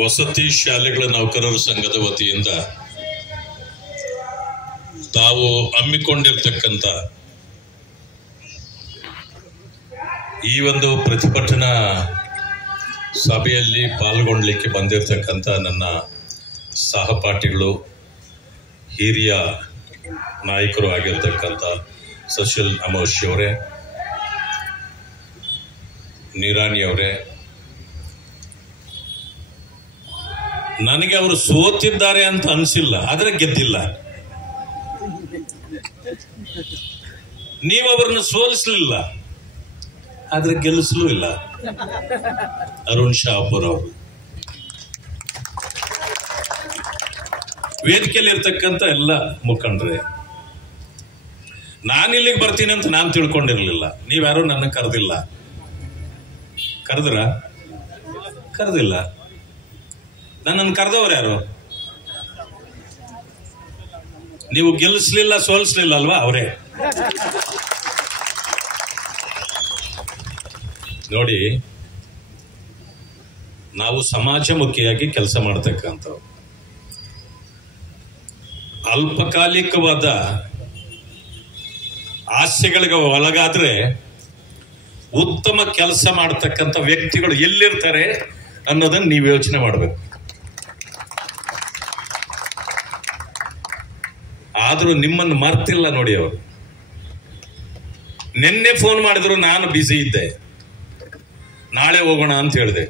ವಸತಿ ಶಾಲೆಗಳ ನೌಕರರ ಸಂಘದ ವತಿಯಿಂದ ತಾವು ಹಮ್ಮಿಕೊಂಡಿರ್ತಕ್ಕಂಥ ಈ ಒಂದು ಪ್ರತಿಭಟನಾ ಸಭೆಯಲ್ಲಿ ಪಾಲ್ಗೊಳ್ಳಲಿಕ್ಕೆ ಬಂದಿರತಕ್ಕಂಥ ನನ್ನ ಸಹಪಾಠಿಗಳು, ಹಿರಿಯ ನಾಯಕರು ಆಗಿರ್ತಕ್ಕಂಥ ಸಶಿಲ್ ಅಮೋಶ್ ಅವರೇ, ನಿರಾಣಿ ಅವರೇ, ನನಗೆ ಅವರು ಸೋತಿದ್ದಾರೆ ಅಂತ ಅನಿಸಿಲ್ಲ, ಆದರೆ ಗೆದ್ದಿಲ್ಲ. ನೀವು ಅವರನ್ನು ಸೋಲಿಸಲಿಲ್ಲ, ಆದ್ರೆ ಗೆಲ್ಲಿಸಲೂ ಇಲ್ಲ. ಅರುಣ್ ಶಾಪುರ್ ಅವರು ವೇದಿಕೆಯಲ್ಲಿ ಇರ್ತಕ್ಕಂಥ ಎಲ್ಲ ಮುಖಂಡ್ರೆ, ನಾನಿಲ್ಲಿಗೆ ಬರ್ತೀನಿ ಅಂತ ನಾನು ತಿಳ್ಕೊಂಡಿರ್ಲಿಲ್ಲ. ನೀವ್ಯಾರು ನನ್ನ ಕರೆದಿಲ್ಲ. ಕರೆದಿಲ್ಲ. ನನ್ನನ್ನು ಕರೆದವ್ರು ಯಾರು? ನೀವು ಗೆಲ್ಲಿಸ್ಲಿಲ್ಲ, ಸೋಲಿಸ್ಲಿಲ್ಲ ಅಲ್ವಾ? ಅವರೇ. ನೋಡಿ, ನಾವು ಸಮಾಜಮುಖಿಯಾಗಿ ಕೆಲಸ ಮಾಡತಕ್ಕಂಥವ್ರು. ಅಲ್ಪಕಾಲಿಕವಾದ ಆಸೆಗಳಿಗೆ ಒಳಗಾದ್ರೆ ಉತ್ತಮ ಕೆಲಸ ಮಾಡತಕ್ಕಂಥ ವ್ಯಕ್ತಿಗಳು ಎಲ್ಲಿರ್ತಾರೆ ಅನ್ನೋದನ್ನ ನೀವು ಯೋಚನೆ ಮಾಡಬೇಕು. ಆದ್ರೂ ನಿಮ್ಮನ್ನು ಮರ್ತಿಲ್ಲ ನೋಡಿ ಅವರು. ನಿನ್ನೆ ಫೋನ್ ಮಾಡಿದ್ರು, ನಾನು ಬ್ಯುಸಿ ಇದ್ದೆ, ನಾಳೆ ಹೋಗೋಣ ಅಂತ ಹೇಳಿದೆ.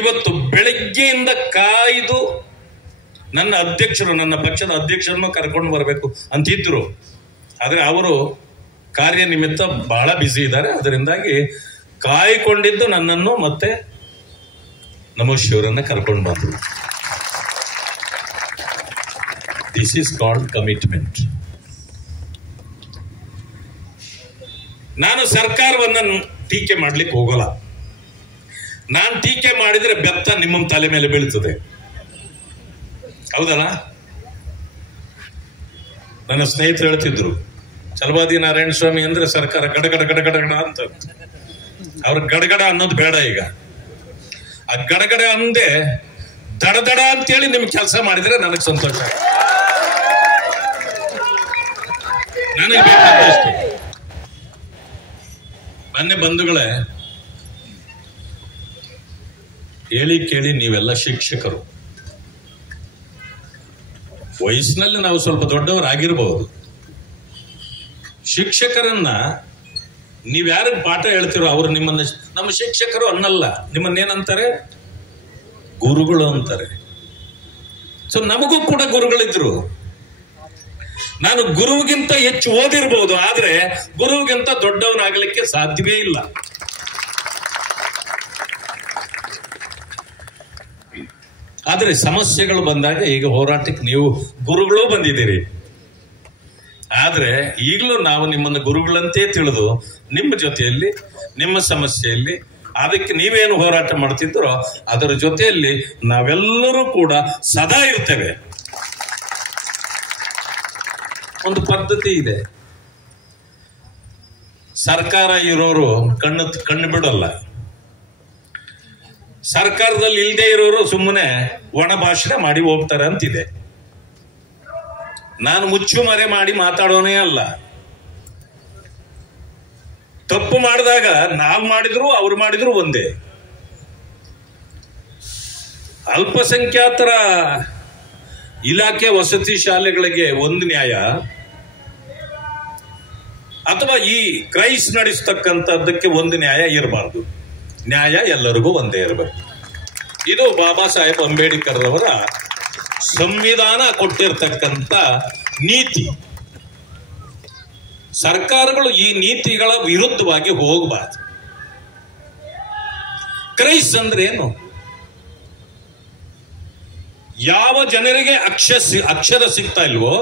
ಇವತ್ತು ಬೆಳಗ್ಗೆಯಿಂದ ಕಾಯ್ದು ನನ್ನ ಅಧ್ಯಕ್ಷರು, ನನ್ನ ಪಕ್ಷದ ಅಧ್ಯಕ್ಷರನ್ನು ಕರ್ಕೊಂಡು ಬರಬೇಕು ಅಂತಿದ್ರು. ಆದ್ರೆ ಅವರು ಕಾರ್ಯನಿಮಿತ್ತ ಬಹಳ ಬ್ಯುಸಿ ಇದ್ದಾರೆ. ಅದರಿಂದಾಗಿ ಕಾಯ್ಕೊಂಡಿದ್ದು ನನ್ನನ್ನು ಮತ್ತೆ ನಮೋಶಿವರನ್ನ ಕರ್ಕೊಂಡು ಬಂದರು. This is called commitment. ನಾನು ಸರ್ಕಾರವನ್ನು ಟೀಕೆ ಮಾಡ್ಲಿಕ್ಕೆ ಹೋಗಲ್ಲ. ನಾನು ಟೀಕೆ ಮಾಡಿದ್ರೆ ಬೆತ್ತ ನಿಮ್ಮ ತಲೆ ಮೇಲೆ ಬೀಳ್ತದೆ, ಹೌದಲ್ಲ? ನನ್ನ ಸ್ನೇಹಿತರು ಹೇಳ್ತಿದ್ರು, ಚಲವಾದಿ ನಾರಾಯಣ ಸ್ವಾಮಿ ಅಂದ್ರೆ ಸರ್ಕಾರ ಗಡಗಡ ಗಡಗಡ ಅಂತ. ಅವ್ರ ಗಡಗಡ ಅನ್ನೋದು ಬೇಡ. ಈಗ ಆ ಗಡಗಡ ಅಂದೆ ದಡದಡ ಅಂತೇಳಿ ನಿಮ್ಗೆ ಕೆಲಸ ಮಾಡಿದ್ರೆ ನನಗೆ ಸಂತೋಷ. ನನಗೆ ಬೇಕಾದಷ್ಟೇ. ಮೊನ್ನೆ ಬಂಧುಗಳೇ, ಹೇಳಿ ಕೇಳಿ ನೀವೆಲ್ಲ ಶಿಕ್ಷಕರು. ವಯಸ್ಸಿನಲ್ಲಿ ನಾವು ಸ್ವಲ್ಪ ದೊಡ್ಡವರಾಗಿರ್ಬಹುದು. ಶಿಕ್ಷಕರನ್ನ ನೀವ್ಯಾರಿಗೆ ಪಾಠ ಹೇಳ್ತಿರೋ ಅವರು ನಿಮ್ಮನ್ನ ನಮ್ಮ ಶಿಕ್ಷಕರು ಅನ್ನಲ್ಲ, ನಿಮ್ಮನ್ನೇನಂತಾರೆ? ಗುರುಗಳು ಅಂತಾರೆ. ಸೊ ನಮಗೂ ಕೂಡ ಗುರುಗಳಿದ್ರು. ನಾನು ಗುರುವಿಗಿಂತ ಹೆಚ್ಚು ಓದಿರ್ಬಹುದು, ಆದ್ರೆ ಗುರುವಿಗಿಂತ ದೊಡ್ಡವನಾಗಲಿಕ್ಕೆ ಸಾಧ್ಯವೇ ಇಲ್ಲ. ಆದ್ರೆ ಸಮಸ್ಯೆಗಳು ಬಂದಾಗ ಈಗ ಹೋರಾಟಕ್ಕೆ ನೀವು ಗುರುಗಳೂ ಬಂದಿದ್ದೀರಿ. ಆದ್ರೆ ಈಗಲೂ ನಾವು ನಿಮ್ಮನ್ನು ಗುರುಗಳಂತೆ ತಿಳಿದು ನಿಮ್ಮ ಜೊತೆಯಲ್ಲಿ, ನಿಮ್ಮ ಸಮಸ್ಯೆಯಲ್ಲಿ, ಅದಕ್ಕೆ ನೀವೇನು ಹೋರಾಟ ಮಾಡ್ತಿದ್ರೋ ಅದರ ಜೊತೆಯಲ್ಲಿ ನಾವೆಲ್ಲರೂ ಕೂಡ ಸದಾ ಇರ್ತೇವೆ. ಒಂದು ಪದ್ಧತಿ ಇದೆ, ಸರ್ಕಾರ ಇರೋರು ಕಣ್ಣು ಬಿಡಲ್ಲ, ಸರ್ಕಾರದಲ್ಲಿ ಇಲ್ಲದೆ ಇರೋರು ಸುಮ್ಮನೆ ಒಣ ಭಾಷಣ ಮಾಡಿ ಹೋಗ್ತಾರೆ ಅಂತಿದೆ. ನಾನು ಮುಚ್ಚು ಮರೆ ಮಾಡಿ ಮಾತಾಡೋನೇ ಅಲ್ಲ. ತಪ್ಪು ಮಾಡಿದಾಗ ನಾವು ಮಾಡಿದ್ರು ಅವ್ರು ಮಾಡಿದ್ರು ಒಂದೇ. ಅಲ್ಪಸಂಖ್ಯಾತರ ಇಲಾಖೆ ವಸತಿ ಶಾಲೆಗಳಿಗೆ ಒಂದು ನ್ಯಾಯ, ಅಥವಾ ಈ ಕ್ರೈಸ್ ನಡೆಸ್ತಕ್ಕಂಥದ್ದಕ್ಕೆ ಒಂದು ನ್ಯಾಯ ಇರಬಾರ್ದು. ನ್ಯಾಯ ಎಲ್ಲರಿಗೂ ಒಂದೇ ಇರಬೇಕು. ಇದು ಬಾಬಾ ಸಾಹೇಬ್ ಅಂಬೇಡ್ಕರ್ ಅವರ ಸಂವಿಧಾನ ಕೊಟ್ಟಿರ್ತಕ್ಕಂಥ ನೀತಿ. ಸರ್ಕಾರಗಳು ಈ ನೀತಿಗಳ ವಿರುದ್ಧವಾಗಿ ಹೋಗಬಾರ್ದು. ಕ್ರೈಸ್ ಅಂದ್ರೆ ಏನು? ಯಾವ ಜನರಿಗೆ ಅಕ್ಷರ ಸಿಗ್ತಾ ಇಲ್ವೋ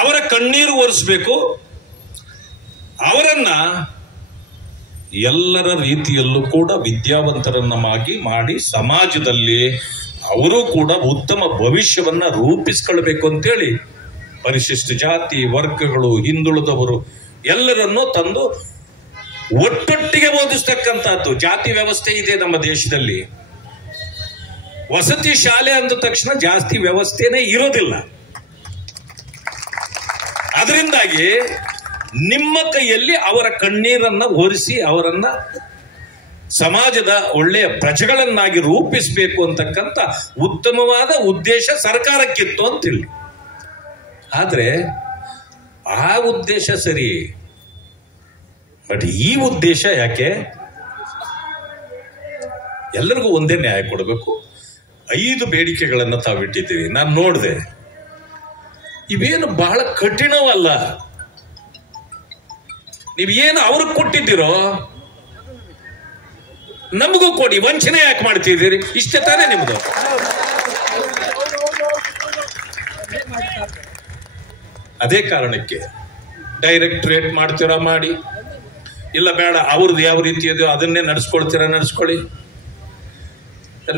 ಅವರ ಕಣ್ಣೀರು ಒರೆಸ್ಬೇಕು, ಅವರನ್ನ ಎಲ್ಲರ ರೀತಿಯಲ್ಲೂ ಕೂಡ ವಿದ್ಯಾವಂತರನ್ನಾಗಿ ಮಾಡಿ ಸಮಾಜದಲ್ಲಿ ಅವರು ಕೂಡ ಉತ್ತಮ ಭವಿಷ್ಯವನ್ನ ರೂಪಿಸ್ಕೊಳ್ಬೇಕು ಅಂತೇಳಿ ಪರಿಶಿಷ್ಟ ಜಾತಿ, ವರ್ಗಗಳು, ಹಿಂದುಳಿದವರು ಎಲ್ಲರನ್ನೂ ತಂದು ಒಟ್ಟೊಟ್ಟಿಗೆ ಓದಿಸ್ತಕ್ಕಂಥದ್ದು ಜಾತಿ ವ್ಯವಸ್ಥೆ ಇದೆ ನಮ್ಮ ದೇಶದಲ್ಲಿ. ವಸತಿ ಶಾಲೆ ಅಂದ ತಕ್ಷಣ ಜಾಸ್ತಿ ವ್ಯವಸ್ಥೆನೇ ಇರೋದಿಲ್ಲ. ಅದರಿಂದಾಗಿ ನಿಮ್ಮ ಕೈಯಲ್ಲಿ ಅವರ ಕಣ್ಣೀರನ್ನ ಒರೆಸಿ ಅವರನ್ನ ಸಮಾಜದ ಒಳ್ಳೆಯ ಪ್ರಜೆಗಳನ್ನಾಗಿ ರೂಪಿಸಬೇಕು ಅಂತಕ್ಕಂಥ ಉತ್ತಮವಾದ ಉದ್ದೇಶ ಸರ್ಕಾರಕ್ಕಿತ್ತು ಅಂತೇಳಿ. ಆದ್ರೆ ಆ ಉದ್ದೇಶ ಸರಿ, ಬಟ್ ಈ ಉದ್ದೇಶ ಯಾಕೆ? ಎಲ್ಲರಿಗೂ ಒಂದೇ ನ್ಯಾಯ ಕೊಡಬೇಕು. 5 ಬೇಡಿಕೆಗಳನ್ನು ತಾವಿಟ್ಟಿದ್ದೀವಿ. ನಾನು ನೋಡಿದೆ, ಇವೇನು ಬಹಳ ಕಠಿಣವಲ್ಲ. ನೀವೇನು ಅವ್ರಿಗೆ ಕೊಟ್ಟಿದ್ದೀರೋ ನಮಗೂ ಕೊಡಿ, ವಂಚನೆ ಯಾಕೆ ಮಾಡ್ತಿದ್ದೀರಿ? ಇಷ್ಟೇ ತಾನೇ ನಿಮ್ದು. ಅದೇ ಕಾರಣಕ್ಕೆ ಡೈರೆಕ್ಟರೇಟ್ ಮಾಡ್ತೀರಾ ಮಾಡಿ, ಇಲ್ಲ ಬೇಡ ಅವ್ರದ್ದು ಯಾವ ರೀತಿ ಇದೆಯೋ ಅದನ್ನೇ ನಡೆಸ್ಕೊಳ್ತೀರಾ ನಡೆಸ್ಕೊಳ್ಳಿ.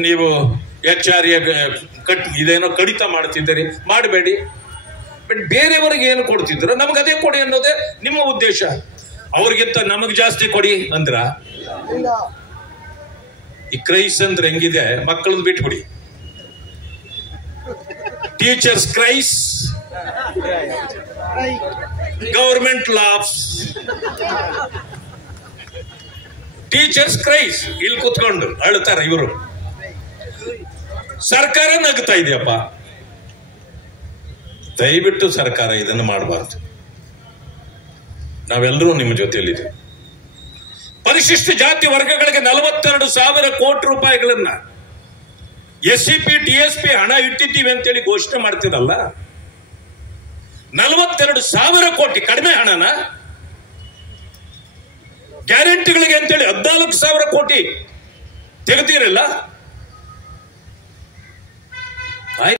ನೀವು HR ಇದೇನೋ ಕಡಿತ ಮಾಡ್ತಿದ್ದೀರಿ, ಮಾಡಬೇಡಿ. ಬಟ್ ಬೇರೆಯವರಿಗೆ ಏನು ಕೊಡ್ತಿದ್ದೀರೋ ನಮ್ಗೆ ಅದೇ ಕೊಡಿ ಅನ್ನೋದೇ ನಿಮ್ಮ ಉದ್ದೇಶ. ಅವ್ರಿಗಿಂತ ನಮಗ್ ಜಾಸ್ತಿ ಕೊಡಿ ಅಂದ್ರ ಈ ಕ್ರೈಸ್ ಅಂದ್ರೆ ಹೆಂಗಿದೆ? ಮಕ್ಕಳನ್ನ ಬಿಟ್ಬಿಡಿ. ಟೀಚರ್ಸ್ ಕ್ರೈಸ್, ಗವರ್ಮೆಂಟ್ ಲಾಫ್ಸ್. ಟೀಚರ್ಸ್ ಕ್ರೈಸ್, ಇಲ್ಲಿ ಕೂತ್ಕೊಂಡು ಅಳ್ತಾರ ಇವರು. ಸರ್ಕಾರ ನಗ್ತಾ ಇದೆಯಪ್ಪ. ದಯವಿಟ್ಟು ಸರ್ಕಾರ ಇದನ್ನು ಮಾಡಬಾರ್ದು. ನಾವೆಲ್ಲರೂ ನಿಮ್ಮ ಜೊತೆಯಲ್ಲಿದೆ. ಪರಿಶಿಷ್ಟ ಜಾತಿ ವರ್ಗಗಳಿಗೆ 42,000 ಕೋಟಿ ರೂಪಾಯಿಗಳನ್ನ SCP TSP ಹಣ ಇಟ್ಟಿದ್ದೀವಿ ಅಂತೇಳಿ ಘೋಷಣೆ ಮಾಡ್ತಿರಲ್ಲ. 42,000 ಕೋಟಿ ಕಡಿಮೆ ಹಣನ ಗ್ಯಾರಂಟಿಗಳಿಗೆ ಅಂತೇಳಿ 14,000 ಕೋಟಿ ತೆಗೆದಿರಲ್ಲ.